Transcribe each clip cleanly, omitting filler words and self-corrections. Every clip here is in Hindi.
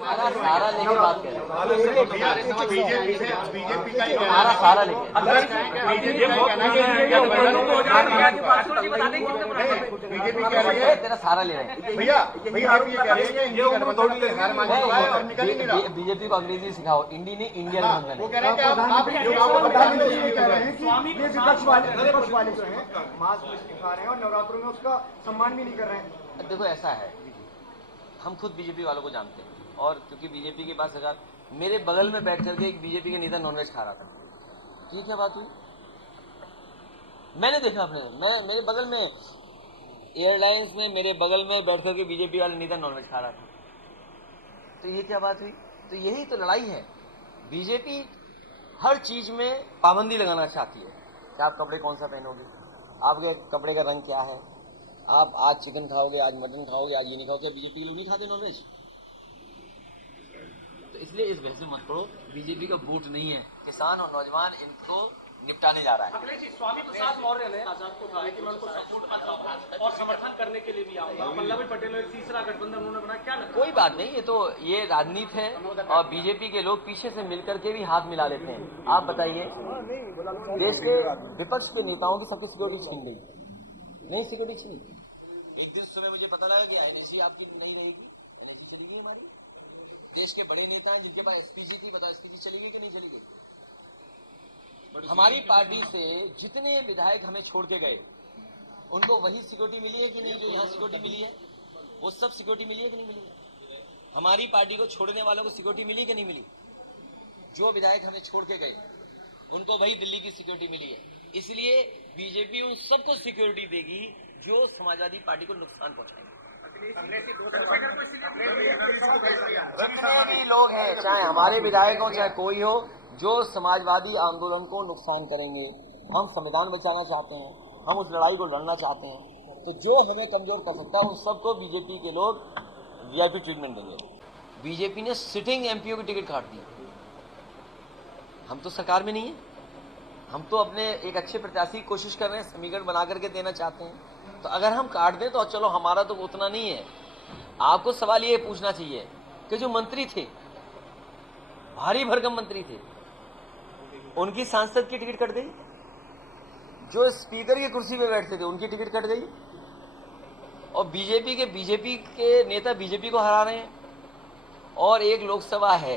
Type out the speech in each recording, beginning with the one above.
सारा लेके बात कर रहे हैं, बीजेपी का हमारा सारा लेके बीजेपी कह रही है तेरा सारा ले रहे हैं। भैया भैया आप ये कह रहे हैं कि इंडी गठबंधन के हार मान चुका है और निकल ही नहीं रहा। बीजेपी को अंग्रेजी सिखाओ, इंडी नहीं इंडिया गठबंधन वो है। कह रहे हैं कि आप प्रधानमंत्री ये कह रहे हैं कि ये विपक्ष वाले जो हैं मांस मछली खा रहे हैं और नवरात्रों में उसका सम्मान भी नहीं कर रहे हैं। देखो ऐसा है, हम खुद बीजेपी वालों को जानते हैं, और क्योंकि बीजेपी के पास सरकार, मेरे बगल में बैठ करके एक बीजेपी के नेता नॉनवेज खा रहा था, ये क्या बात हुई? मैंने देखा अपने, मेरे बगल में एयरलाइंस में मेरे बगल में बैठ करके बीजेपी वाले नेता नॉनवेज खा रहा था, तो ये क्या बात हुई? तो यही तो लड़ाई है। बीजेपी हर चीज में पाबंदी लगाना चाहती है कि आप कपड़े कौन सा पहनोगे, आपके कपड़े का रंग क्या है, आप आज चिकन खाओगे, आज मटन खाओगे, आज ये नहीं खाओगे। बीजेपी के लोग नहीं खाते नॉनवेज, तो इसलिए इस बहस में मत पड़ो। बीजेपी का वोट नहीं है, किसान और नौजवान इनको निपटाने जा रहा है। अखिलेश जी, स्वामी प्रसाद मौर्य ने आजाद को कहा है कि मैं उनको सपोर्ट और समर्थन करने के लिए भी आऊंगा। वल्लभ पटेल एक तीसरा गठबंधन उन्होंने बनाया, क्या लगता है? कोई बात नहीं, ये राजनीति है और बीजेपी के लोग पीछे से मिलकर के भी हाथ मिला लेते हैं। आप बताइए, देश के विपक्ष के नेताओं की सबकी सिक्योरिटी छीन गई, नहीं सिक्योरिटी छीनी। एक दिन सुबह मुझे पता लगा कि आईएनएसी आपकी नहीं रहेगी, एनएसी चली गई हमारी। देश के बड़े नेता हैं जिनके पास एसपीजी थी, बताओ एसपीजी चली गई कि नहीं चली गई? हमारी पार्टी से जितने विधायक हमें छोड़ के गए, उनको वही सिक्योरिटी मिली है कि नहीं जो यहाँ सिक्योरिटी मिली है? वो सब सिक्योरिटी मिली है कि नहीं मिली है? हमारी पार्टी को छोड़ने वालों को सिक्योरिटी मिली कि नहीं मिली? जो विधायक हमें छोड़ के गए उनको वही दिल्ली की सिक्योरिटी मिली है। इसलिए बीजेपी उन सबको सिक्योरिटी देगी जो समाजवादी पार्टी को नुकसान पहुंचाएंगे। जितने भी लोग हैं, चाहे हमारे विधायक हो चाहे कोई हो, जो समाजवादी आंदोलन को नुकसान करेंगे, हम संविधान बचाना चाहते हैं, हम उस लड़ाई को लड़ना चाहते हैं, तो जो हमें कमजोर कर सकता है उन सबको बीजेपी के लोग वीआईपी ट्रीटमेंट देंगे। बीजेपी ने सिटिंग एमपीओ की टिकट काट दी। हम तो सरकार में नहीं है, हम तो अपने एक अच्छे प्रत्याशी की कोशिश कर रहे हैं, समीकरण बना करके देना चाहते हैं। तो अगर हम काट दें तो चलो, हमारा तो उतना नहीं है। आपको सवाल ये पूछना चाहिए कि जो मंत्री थे, भारी भरकम मंत्री थे, उनकी सांसद की टिकट कट गई, जो स्पीकर की कुर्सी पे बैठते थे उनकी टिकट कट गई, और बीजेपी के नेता बीजेपी को हरा रहे हैं। और एक लोकसभा है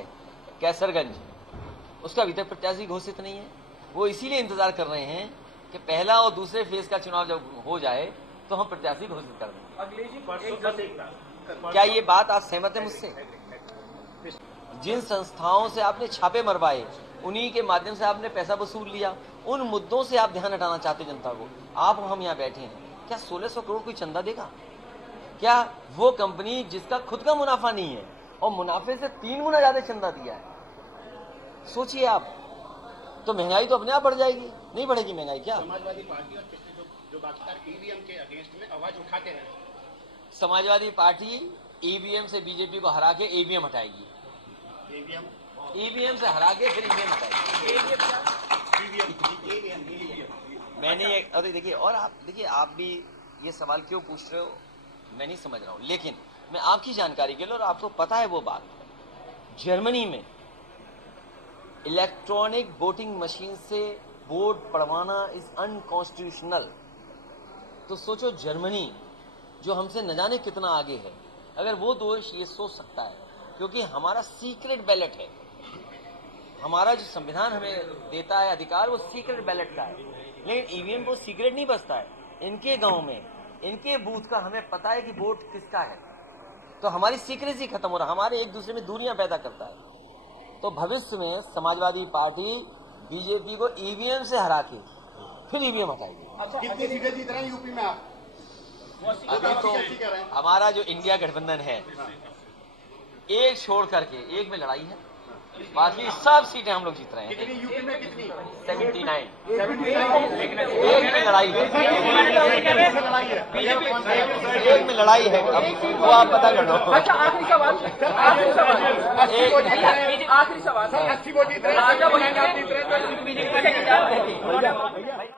कैसरगंज, उसका अभी तक प्रत्याशी घोषित नहीं है। वो इसीलिए इंतजार कर रहे हैं कि पहला और दूसरे फेज का चुनाव जब हो जाए तो हम प्रत्याशी घोषित कर देंगे। क्या ये बात आप सहमत है मुझसे? जिन संस्थाओं से आपने छापे मरवाए, उन्हीं के माध्यम से आपने पैसा वसूल लिया, उन मुद्दों से आप ध्यान हटाना चाहते जनता को। आप हम यहाँ बैठे हैं, क्या 1600 करोड़ कोई चंदा देगा? क्या वो कंपनी जिसका खुद का मुनाफा नहीं है और मुनाफे से 3 गुना ज्यादा चंदा दिया है, सोचिए आप, तो महंगाई तो अपने आप बढ़ जाएगी। नहीं बढ़ेगी महंगाई क्या? समाजवादी पार्टी और जो बाकीदार ईवीएम के अगेंस्ट में आवाज उठाते हैं। समाजवादी पार्टी ईवीएम से बीजेपी को हरा के ईवीएम हटाएगी, ईवीएम से हरा के फिर ईवीएम हटाएगी। मैंने अरे देखिए, और आप देखिए, आप भी ये सवाल क्यों पूछ रहे हो मैं नहीं समझ रहा हूँ, लेकिन मैं आपकी जानकारी के लिए, और आपको पता है वो बात, जर्मनी में इलेक्ट्रॉनिक वोटिंग मशीन से वोट पढ़वाना इज अनकॉन्स्टिट्यूशनल। तो सोचो, जर्मनी जो हमसे न जाने कितना आगे है, अगर वो दोष ये सोच सकता है, क्योंकि हमारा सीक्रेट बैलेट है, हमारा जो संविधान हमें देता है अधिकार, वो सीक्रेट बैलेट का है। लेकिन ईवीएम को सीक्रेट नहीं बचता है, इनके गांव में, इनके बूथ का हमें पता है कि वोट किसका है, तो हमारी सीक्रेसी खत्म हो रहा है, हमारे एक दूसरे में दूरियां पैदा करता है। तो भविष्य में समाजवादी पार्टी बीजेपी को ईवीएम से हरा के फिर ईवीएम हटाएगी। कितनी सीटें जीत रहे हैं यूपी में आप? अभी तो हमारा जो इंडिया गठबंधन है, एक छोड़ करके एक में लड़ाई है, बाकी सब सीटें हम लोग जीत रहे हैं। कितनी यूपी में कितनी? 79। एक में लड़ाई है, एक में लड़ाई है, अब वो आप पता कर लो। अच्छा, आखिरी सवाल, आखिरी सवाल, 80 वोट जीत रहे हैं।